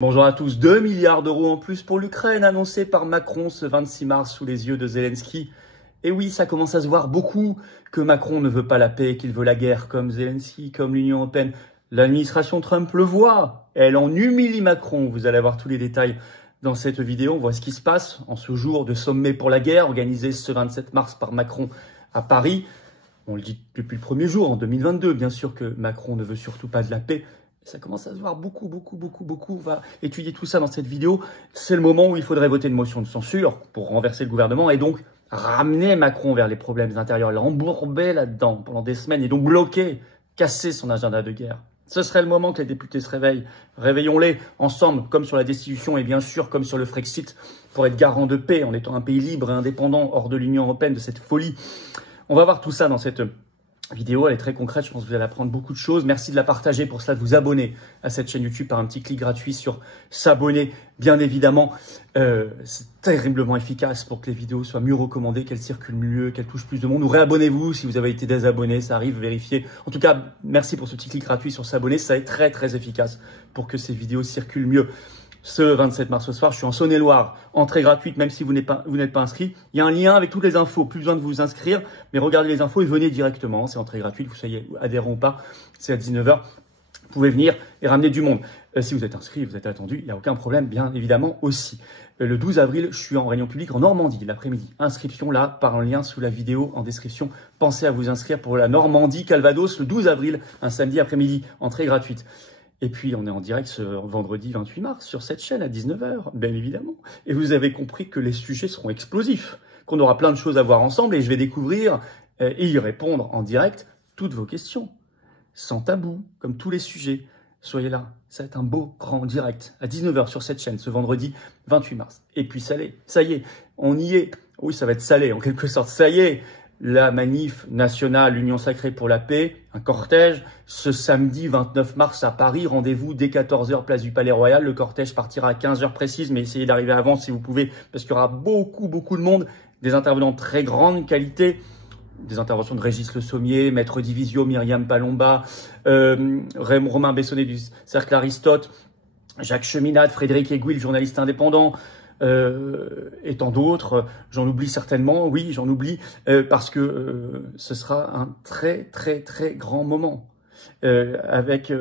Bonjour à tous. 2 milliards d'euros en plus pour l'Ukraine, annoncé par Macron ce 26 mars sous les yeux de Zelensky. Et oui, ça commence à se voir beaucoup que Macron ne veut pas la paix, qu'il veut la guerre, comme Zelensky, comme l'Union européenne. L'administration Trump le voit. Elle en humilie Macron. Vous allez avoir tous les détails dans cette vidéo. On voit ce qui se passe en ce jour de sommet pour la guerre, organisé ce 27 mars par Macron à Paris. On le dit depuis le premier jour, en 2022, bien sûr que Macron ne veut surtout pas de la paix. Ça commence à se voir beaucoup. On va étudier tout ça dans cette vidéo. C'est le moment où il faudrait voter une motion de censure pour renverser le gouvernement et donc ramener Macron vers les problèmes intérieurs, l'embourber là-dedans pendant des semaines et donc bloquer, casser son agenda de guerre. Ce serait le moment que les députés se réveillent. Réveillons-les ensemble, comme sur la destitution et bien sûr comme sur le Frexit, pour être garant de paix en étant un pays libre et indépendant hors de l'Union européenne, de cette folie. On va voir tout ça dans cette vidéo, elle est très concrète, je pense que vous allez apprendre beaucoup de choses. Merci de la partager, pour cela de vous abonner à cette chaîne YouTube par un petit clic gratuit sur s'abonner, bien évidemment. C'est terriblement efficace pour que les vidéos soient mieux recommandées, qu'elles circulent mieux, qu'elles touchent plus de monde. Ou réabonnez-vous si vous avez été désabonné, ça arrive, vérifiez. En tout cas, merci pour ce petit clic gratuit sur s'abonner, ça est très efficace pour que ces vidéos circulent mieux. Ce 27 mars ce soir, je suis en Saône-et-Loire, entrée gratuite, même si vous n'êtes pas inscrit. Il y a un lien avec toutes les infos, plus besoin de vous inscrire, mais regardez les infos et venez directement. C'est entrée gratuite, vous soyez adhérent ou pas, c'est à 19 h. Vous pouvez venir et ramener du monde. Si vous êtes inscrit, vous êtes attendu, il n'y a aucun problème, bien évidemment aussi. Le 12 avril, je suis en réunion publique en Normandie, l'après-midi. Inscription là, par un lien sous la vidéo en description. Pensez à vous inscrire pour la Normandie, Calvados, le 12 avril, un samedi après-midi, entrée gratuite. Et puis, on est en direct ce vendredi 28 mars sur cette chaîne à 19 h, bien évidemment. Et vous avez compris que les sujets seront explosifs, qu'on aura plein de choses à voir ensemble et je vais découvrir et y répondre en direct toutes vos questions, sans tabou, comme tous les sujets. Soyez là, ça va être un beau grand direct à 19 h sur cette chaîne ce vendredi 28 mars. Et puis, ça y est, on y est. Oui, ça va être salé en quelque sorte, ça y est. La manif nationale Union sacrée pour la paix, un cortège, ce samedi 29 mars à Paris, rendez-vous dès 14 h, place du Palais Royal. Le cortège partira à 15 h précises, mais essayez d'arriver avant si vous pouvez, parce qu'il y aura beaucoup de monde, des intervenants de très grande qualité, des interventions de Régis Le Sommier, Maître Divisio, Myriam Palomba, Romain Bessonnet du Cercle Aristote, Jacques Cheminade, Frédéric Aiguille, le journaliste indépendant, et tant d'autres, j'en oublie certainement, oui, j'en oublie, parce que ce sera un très grand moment, avec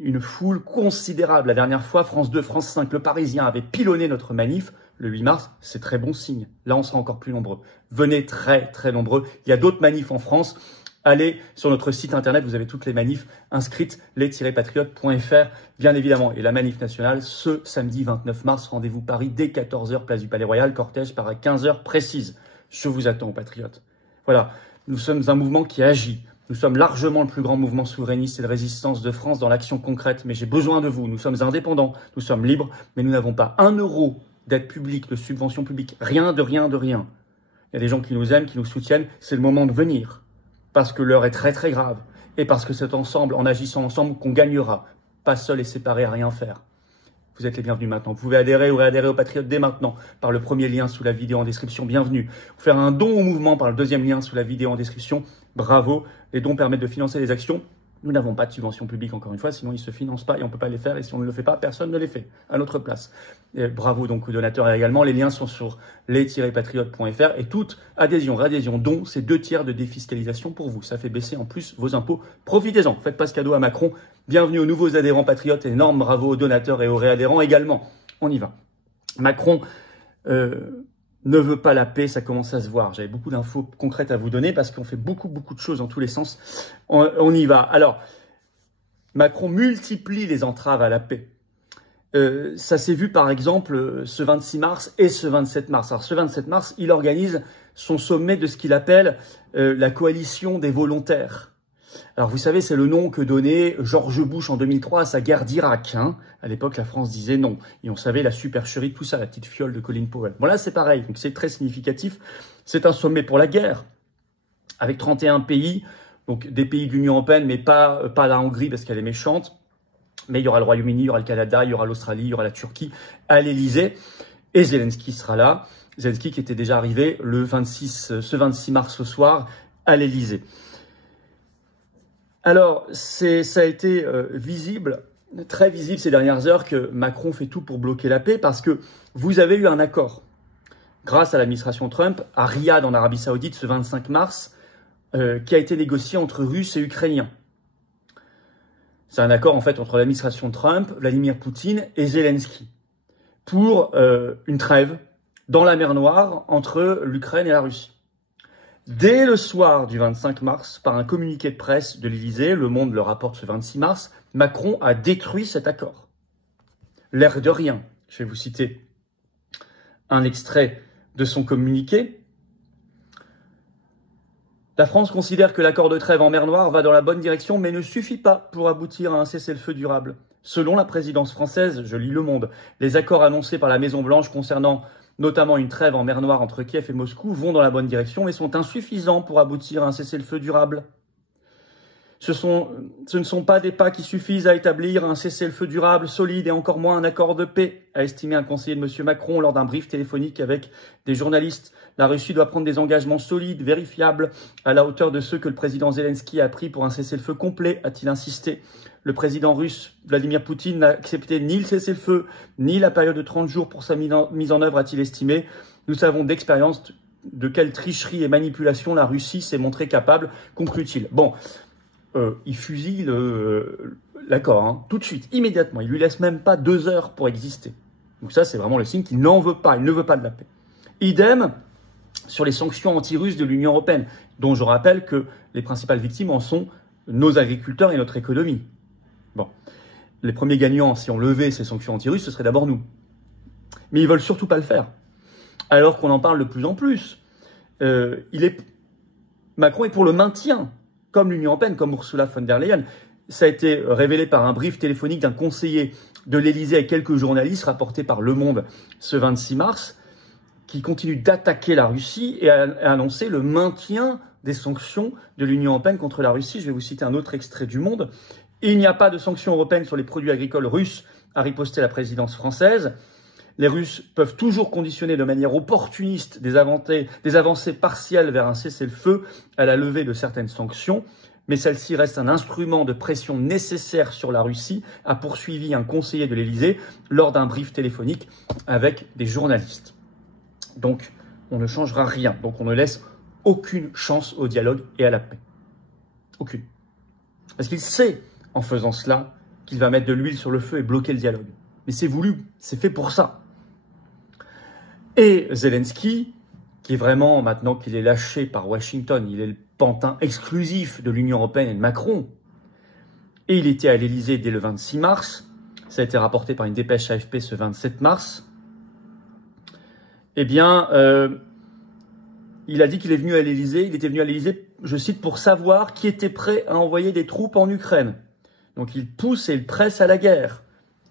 une foule considérable. La dernière fois, France 2, France 5, Le Parisien avaient pilonné notre manif le 8 mars, c'est très bon signe. Là, on sera encore plus nombreux. Venez très nombreux. Il y a d'autres manifs en France. Allez sur notre site internet, vous avez toutes les manifs inscrites, les-patriotes.fr, bien évidemment. Et la manif nationale, ce samedi 29 mars, rendez-vous Paris dès 14 h, place du Palais Royal, cortège part à 15 h précises. Je vous attends, patriotes. Voilà, nous sommes un mouvement qui agit. Nous sommes largement le plus grand mouvement souverainiste et de résistance de France dans l'action concrète. Mais j'ai besoin de vous. Nous sommes indépendants, nous sommes libres, mais nous n'avons pas 1 euro d'aide publique, de subvention publique. Rien de rien. Il y a des gens qui nous aiment, qui nous soutiennent. C'est le moment de venir. Parce que l'heure est très grave, et parce que c'est ensemble, en agissant ensemble, qu'on gagnera. Pas seul et séparé à rien faire. Vous êtes les bienvenus maintenant. Vous pouvez adhérer ou réadhérer aux Patriotes dès maintenant, par le premier lien sous la vidéo en description, bienvenue. Vous faire un don au mouvement par le deuxième lien sous la vidéo en description, bravo. Les dons permettent de financer les actions. Nous n'avons pas de subvention publique, encore une fois, sinon ils ne se financent pas et on ne peut pas les faire. Et si on ne le fait pas, personne ne les fait à notre place. Et bravo donc aux donateurs également. Les liens sont sur les-patriotes.fr et toute adhésion, réadhésion, don, c'est 2 tiers de défiscalisation pour vous. Ça fait baisser en plus vos impôts. Profitez-en, faites pas ce cadeau à Macron. Bienvenue aux nouveaux adhérents patriotes. Énorme bravo aux donateurs et aux réadhérents également. On y va. Macron ne veut pas la paix, ça commence à se voir. J'avais beaucoup d'infos concrètes à vous donner parce qu'on fait beaucoup de choses dans tous les sens. On y va. Alors, Macron multiplie les entraves à la paix. Ça s'est vu par exemple ce 26 mars et ce 27 mars. Alors ce 27 mars, il organise son sommet de ce qu'il appelle la coalition des volontaires. Alors vous savez, c'est le nom que donnait George Bush en 2003 à sa guerre d'Irak. Hein. À l'époque, la France disait non. Et on savait la supercherie de tout ça, la petite fiole de Colin Powell. Bon là, c'est pareil, donc c'est très significatif. C'est un sommet pour la guerre, avec 31 pays, donc des pays de l'Union européenne, mais pas la Hongrie parce qu'elle est méchante. Mais il y aura le Royaume-Uni, il y aura le Canada, il y aura l'Australie, il y aura la Turquie à l'Elysée. Et Zelensky sera là. Zelensky qui était déjà arrivé ce 26 mars au soir à l'Elysée. Alors, ça a été visible très visible ces dernières heures que Macron fait tout pour bloquer la paix parce que vous avez eu un accord grâce à l'administration Trump à Riyad en Arabie Saoudite ce 25 mars qui a été négocié entre Russes et Ukrainiens. C'est un accord en fait entre l'administration Trump, Vladimir Poutine et Zelensky pour une trêve dans la mer Noire entre l'Ukraine et la Russie. Dès le soir du 25 mars, par un communiqué de presse de l'Élysée, Le Monde le rapporte ce 26 mars, Macron a détruit cet accord. L'air de rien, je vais vous citer un extrait de son communiqué. La France considère que l'accord de trêve en mer Noire va dans la bonne direction, mais ne suffit pas pour aboutir à un cessez-le-feu durable. Selon la présidence française, je lis Le Monde, les accords annoncés par la Maison-Blanche concernant notamment une trêve en mer Noire entre Kiev et Moscou vont dans la bonne direction, mais sont insuffisants pour aboutir à un cessez-le-feu durable. Ce ne sont pas des pas qui suffisent à établir un cessez-le-feu durable, solide et encore moins un accord de paix, a estimé un conseiller de M. Macron lors d'un brief téléphonique avec des journalistes. La Russie doit prendre des engagements solides, vérifiables, à la hauteur de ceux que le président Zelensky a pris pour un cessez-le-feu complet, a-t-il insisté. Le président russe Vladimir Poutine n'a accepté ni le cessez-le-feu, ni la période de 30 jours pour sa mise en œuvre, a-t-il estimé. Nous savons d'expérience de quelle tricherie et manipulation la Russie s'est montrée capable, conclut-il. Bon. Il fusille l'accord, hein, tout de suite, immédiatement. Il lui laisse même pas 2 heures pour exister. Donc ça, c'est vraiment le signe qu'il n'en veut pas, il ne veut pas de la paix. Idem sur les sanctions anti-russes de l'Union européenne, dont je rappelle que les principales victimes en sont nos agriculteurs et notre économie. Bon, les premiers gagnants, si on levait ces sanctions anti-russes, ce serait d'abord nous. Mais ils veulent surtout pas le faire, alors qu'on en parle de plus en plus. Macron est pour le maintien, comme l'Union européenne, comme Ursula von der Leyen. Ça a été révélé par un brief téléphonique d'un conseiller de l'Élysée avec quelques journalistes, rapporté par Le Monde ce 26 mars, qui continue d'attaquer la Russie et a annoncé le maintien des sanctions de l'Union européenne contre la Russie. Je vais vous citer un autre extrait du Monde. Il n'y a pas de sanctions européennes sur les produits agricoles russes, a riposté la présidence française. Les Russes peuvent toujours conditionner de manière opportuniste des avancées partielles vers un cessez-le-feu à la levée de certaines sanctions, mais celle-ci reste un instrument de pression nécessaire sur la Russie, a poursuivi un conseiller de l'Élysée lors d'un brief téléphonique avec des journalistes. Donc, on ne changera rien. Donc, on ne laisse aucune chance au dialogue et à la paix. Aucune. Parce qu'il sait, en faisant cela, qu'il va mettre de l'huile sur le feu et bloquer le dialogue. Mais c'est voulu, c'est fait pour ça. Et Zelensky, qui est vraiment, maintenant qu'il est lâché par Washington, il est le pantin exclusif de l'Union européenne et de Macron, et il était à l'Élysée dès le 26 mars, ça a été rapporté par une dépêche AFP ce 27 mars, eh bien, il a dit qu'il est venu à l'Élysée, il était venu à l'Élysée, je cite, pour savoir qui était prêt à envoyer des troupes en Ukraine. Donc il pousse et il presse à la guerre.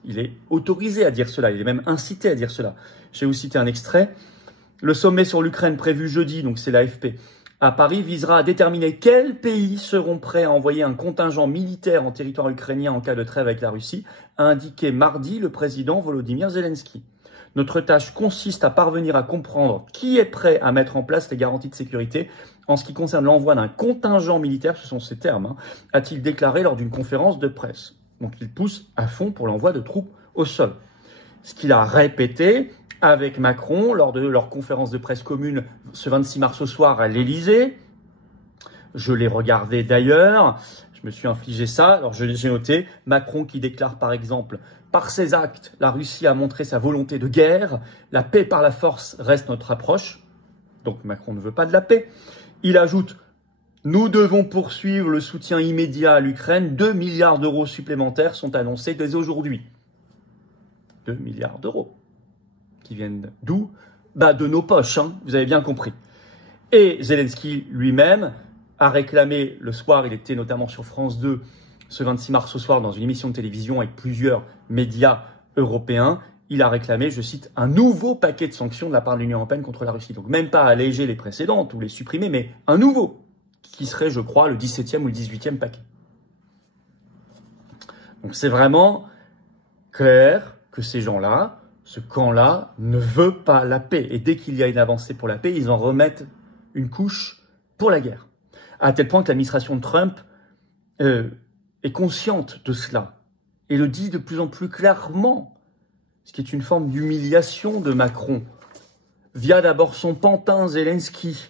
Il est autorisé à dire cela, il est même incité à dire cela. Je vais vous citer un extrait. Le sommet sur l'Ukraine prévu jeudi, donc c'est l'AFP, à Paris, visera à déterminer quels pays seront prêts à envoyer un contingent militaire en territoire ukrainien en cas de trêve avec la Russie, a indiqué mardi le président Volodymyr Zelensky. Notre tâche consiste à parvenir à comprendre qui est prêt à mettre en place les garanties de sécurité en ce qui concerne l'envoi d'un contingent militaire, ce sont ses termes, hein, a-t-il déclaré lors d'une conférence de presse. Donc il pousse à fond pour l'envoi de troupes au sol. Ce qu'il a répété avec Macron lors de leur conférence de presse commune ce 26 mars au soir à l'Élysée. Je l'ai regardé d'ailleurs, je me suis infligé ça. Alors j'ai noté Macron qui déclare par exemple « Par ses actes, la Russie a montré sa volonté de guerre. La paix par la force reste notre approche. » Donc Macron ne veut pas de la paix. Il ajoute « Nous devons poursuivre le soutien immédiat à l'Ukraine. 2 milliards d'euros supplémentaires sont annoncés dès aujourd'hui. » 2 milliards d'euros. Qui viennent d'où? De nos poches, hein, vous avez bien compris. Et Zelensky lui-même a réclamé le soir, il était notamment sur France 2 ce 26 mars au soir dans une émission de télévision avec plusieurs médias européens, il a réclamé, je cite, un nouveau paquet de sanctions de la part de l'Union européenne contre la Russie. Donc même pas alléger les précédentes ou les supprimer, mais un nouveau, qui serait, je crois, le 17e ou le 18e paquet. Donc c'est vraiment clair que ces gens-là, ce camp-là ne veut pas la paix. Et dès qu'il y a une avancée pour la paix, ils en remettent une couche pour la guerre. À tel point que l'administration de Trump est consciente de cela et le dit de plus en plus clairement, ce qui est une forme d'humiliation de Macron, via d'abord son pantin Zelensky.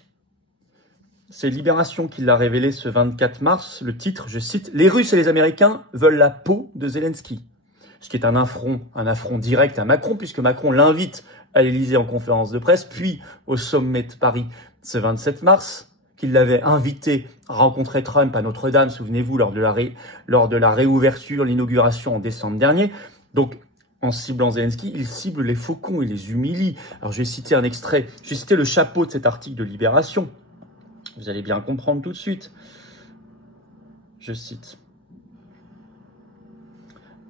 C'est Libération qui l'a révélé ce 24 mars, le titre, je cite, « Les Russes et les Américains veulent la peau de Zelensky ». Ce qui est un affront direct à Macron, puisque Macron l'invite à l'Élysée en conférence de presse, puis au sommet de Paris ce 27 mars, qu'il l'avait invité à rencontrer Trump à Notre-Dame, souvenez-vous, lors de la réouverture, l'inauguration en décembre dernier. Donc, en ciblant Zelensky, il cible les faucons, il les humilie. Alors, je vais citer un extrait, je vais citer le chapeau de cet article de Libération. Vous allez bien comprendre tout de suite. Je cite.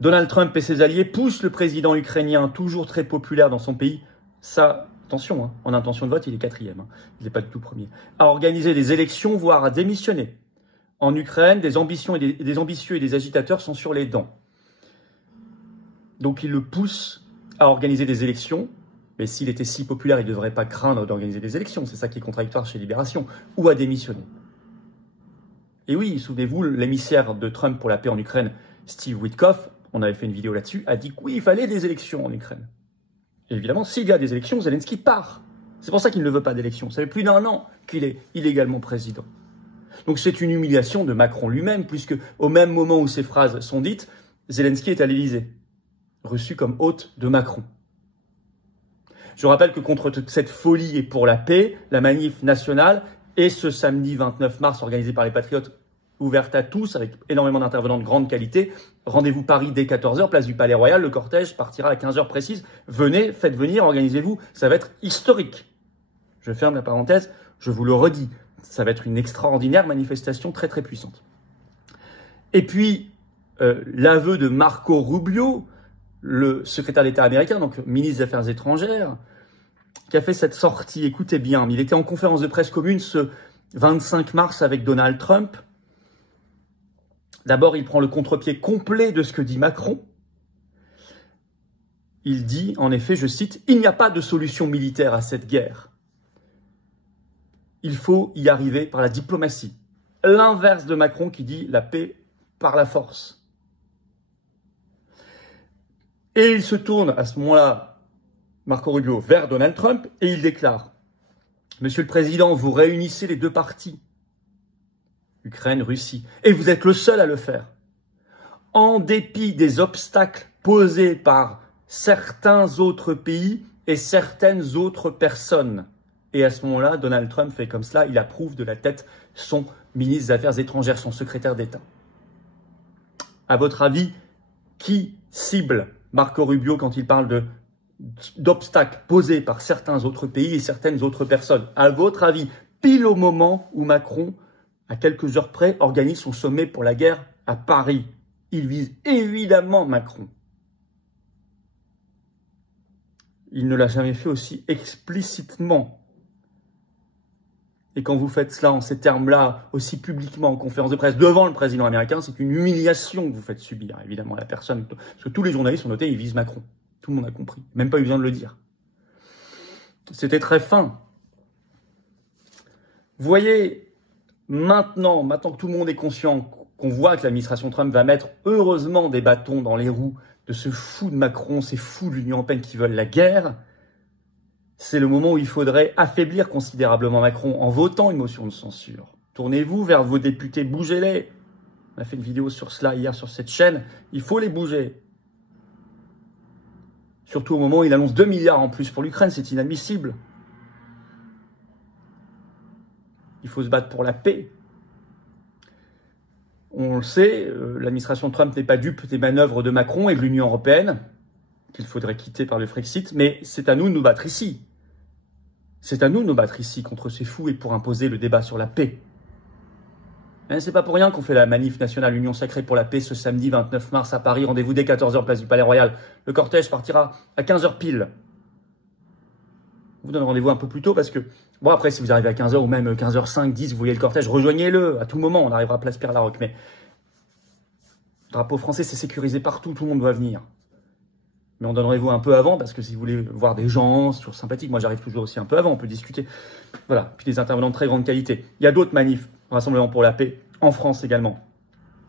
Donald Trump et ses alliés poussent le président ukrainien, toujours très populaire dans son pays, ça, attention, hein, en intention de vote, il est 4e, hein, il n'est pas du tout premier, à organiser des élections, voire à démissionner. En Ukraine, des ambitieux et des agitateurs sont sur les dents. Donc il le pousse à organiser des élections, mais s'il était si populaire, il ne devrait pas craindre d'organiser des élections, c'est ça qui est contradictoire chez Libération, ou à démissionner. Et oui, souvenez-vous, l'émissaire de Trump pour la paix en Ukraine, Steve Witkoff, on avait fait une vidéo là-dessus, a dit que oui, il fallait des élections en Ukraine. Et évidemment, s'il y a des élections, Zelensky part. C'est pour ça qu'il ne veut pas d'élections. Ça fait plus d'1 an qu'il est illégalement président. Donc c'est une humiliation de Macron lui-même, puisque au même moment où ces phrases sont dites, Zelensky est à l'Élysée, reçu comme hôte de Macron. Je rappelle que contre cette folie et pour la paix, la manif nationale est ce samedi 29 mars organisée par les Patriotes, ouverte à tous, avec énormément d'intervenants de grande qualité. Rendez-vous Paris dès 14h, place du Palais Royal. Le cortège partira à 15h précise. Venez, faites venir, organisez-vous. Ça va être historique. Je ferme la parenthèse, je vous le redis. Ça va être une extraordinaire manifestation très très puissante. Et puis, l'aveu de Marco Rubio, le secrétaire d'État américain, donc ministre des Affaires étrangères, qui a fait cette sortie, écoutez bien, il était en conférence de presse commune ce 25 mars avec Donald Trump. D'abord, il prend le contre-pied complet de ce que dit Macron. Il dit, en effet, je cite, « Il n'y a pas de solution militaire à cette guerre. Il faut y arriver par la diplomatie. » L'inverse de Macron qui dit « la paix par la force ». Et il se tourne à ce moment-là, Marco Rubio, vers Donald Trump et il déclare « Monsieur le Président, vous réunissez les deux parties. Ukraine, Russie. Et vous êtes le seul à le faire. En dépit des obstacles posés par certains autres pays et certaines autres personnes. » Et à ce moment-là, Donald Trump fait comme cela, il approuve de la tête son ministre des Affaires étrangères, son secrétaire d'État. À votre avis, qui cible Marco Rubio quand il parle d'obstacles posés par certains autres pays et certaines autres personnes? À votre avis, pile au moment où Macron, à quelques heures près, organise son sommet pour la guerre à Paris. Il vise évidemment Macron. Il ne l'a jamais fait aussi explicitement. Et quand vous faites cela en ces termes-là, aussi publiquement en conférence de presse, devant le président américain, c'est une humiliation que vous faites subir, évidemment, à la personne. Parce que tous les journalistes ont noté, ils visent Macron. Tout le monde a compris. Même pas eu besoin de le dire. C'était très fin. Vous voyez, Maintenant que tout le monde est conscient, qu'on voit que l'administration Trump va mettre heureusement des bâtons dans les roues de ce fou de Macron, ces fous de l'Union européenne qui veulent la guerre, c'est le moment où il faudrait affaiblir considérablement Macron en votant une motion de censure. Tournez-vous vers vos députés, bougez-les. On a fait une vidéo sur cela hier sur cette chaîne. Il faut les bouger. Surtout au moment où il annonce 2 milliards en plus pour l'Ukraine, c'est inadmissible. Il faut se battre pour la paix. On le sait, l'administration Trump n'est pas dupe des manœuvres de Macron et de l'Union européenne, qu'il faudrait quitter par le Frexit, mais c'est à nous de nous battre ici. C'est à nous de nous battre ici contre ces fous et pour imposer le débat sur la paix. C'est pas pour rien qu'on fait la manif nationale Union Sacrée pour la paix ce samedi 29 mars à Paris. Rendez-vous dès 14h, place du Palais Royal. Le cortège partira à 15h pile. Je vous donne rendez-vous un peu plus tôt parce que, bon après si vous arrivez à 15h ou même 15h05, 10, vous voyez le cortège, rejoignez-le à tout moment, on arrivera à place Pierre-Laroque. Mais le drapeau français c'est sécurisé partout, tout le monde doit venir. Mais on donne rendez-vous un peu avant parce que si vous voulez voir des gens, c'est toujours sympathique, moi j'arrive toujours aussi un peu avant, on peut discuter. Voilà, puis des intervenants de très grande qualité. Il y a d'autres manifs, Rassemblement pour la paix, en France également.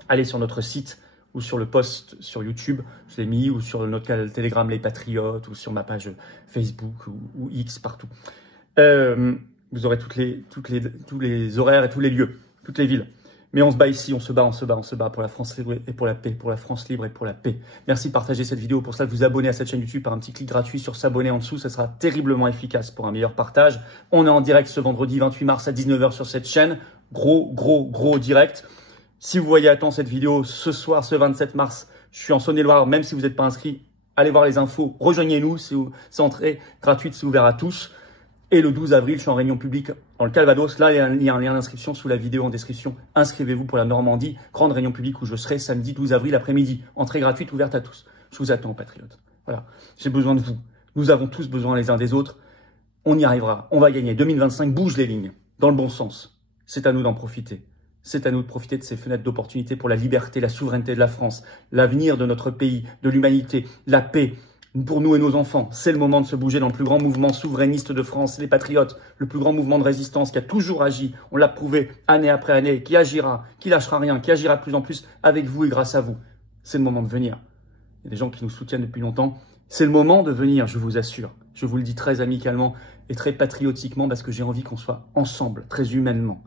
Allez sur notre site, ou sur le post sur YouTube, je l'ai mis, ou sur notre canal Telegram Les Patriotes, ou sur ma page Facebook ou X, partout. Vous aurez tous les horaires et tous les lieux, toutes les villes. Mais on se bat ici, on se bat pour la France libre et pour la paix, pour la France libre et pour la paix. Merci de partager cette vidéo. Pour cela, de vous abonner à cette chaîne YouTube par un petit clic gratuit sur s'abonner en dessous. Ça sera terriblement efficace pour un meilleur partage. On est en direct ce vendredi 28 mars à 19 h sur cette chaîne. Gros direct. Si vous voyez à temps cette vidéo ce soir, ce 27 mars, je suis en Saône-et-Loire, même si vous n'êtes pas inscrit, allez voir les infos, rejoignez-nous, c'est entrée gratuite, c'est ouvert à tous. Et le 12 avril, je suis en réunion publique dans le Calvados. Là, il y a un lien d'inscription sous la vidéo en description. Inscrivez-vous pour la Normandie, grande réunion publique où je serai samedi 12 avril après-midi. Entrée gratuite, ouverte à tous. Je vous attends, patriotes. Voilà, j'ai besoin de vous. Nous avons tous besoin les uns des autres. On y arrivera, on va gagner. 2025, bouge les lignes, dans le bon sens. C'est à nous d'en profiter. C'est à nous de profiter de ces fenêtres d'opportunité pour la liberté, la souveraineté de la France, l'avenir de notre pays, de l'humanité, la paix. Pour nous et nos enfants, c'est le moment de se bouger dans le plus grand mouvement souverainiste de France, les Patriotes, le plus grand mouvement de résistance qui a toujours agi, on l'a prouvé année après année, qui agira, qui lâchera rien, qui agira de plus en plus avec vous et grâce à vous. C'est le moment de venir. Il y a des gens qui nous soutiennent depuis longtemps. C'est le moment de venir, je vous assure. Je vous le dis très amicalement et très patriotiquement parce que j'ai envie qu'on soit ensemble, très humainement.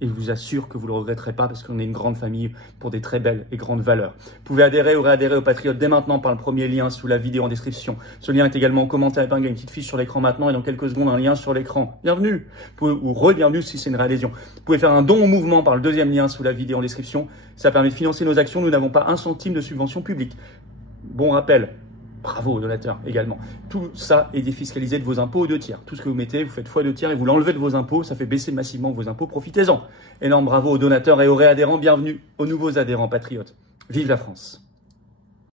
Et je vous assure que vous ne le regretterez pas parce qu'on est une grande famille pour des très belles et grandes valeurs. Vous pouvez adhérer ou réadhérer aux Patriotes dès maintenant par le premier lien sous la vidéo en description. Ce lien est également en commentaire épinglé, une petite fiche sur l'écran maintenant et dans quelques secondes un lien sur l'écran. Bienvenue ou re-bienvenue si c'est une réadhésion. Vous pouvez faire un don au mouvement par le deuxième lien sous la vidéo en description. Ça permet de financer nos actions. Nous n'avons pas un centime de subvention publique. Bon rappel. Bravo aux donateurs également. Tout ça est défiscalisé de vos impôts aux 2 tiers. Tout ce que vous mettez, vous faites x2 tiers et vous l'enlevez de vos impôts. Ça fait baisser massivement vos impôts. Profitez-en. Énorme bravo aux donateurs et aux réadhérents. Bienvenue aux nouveaux adhérents patriotes. Vive la France.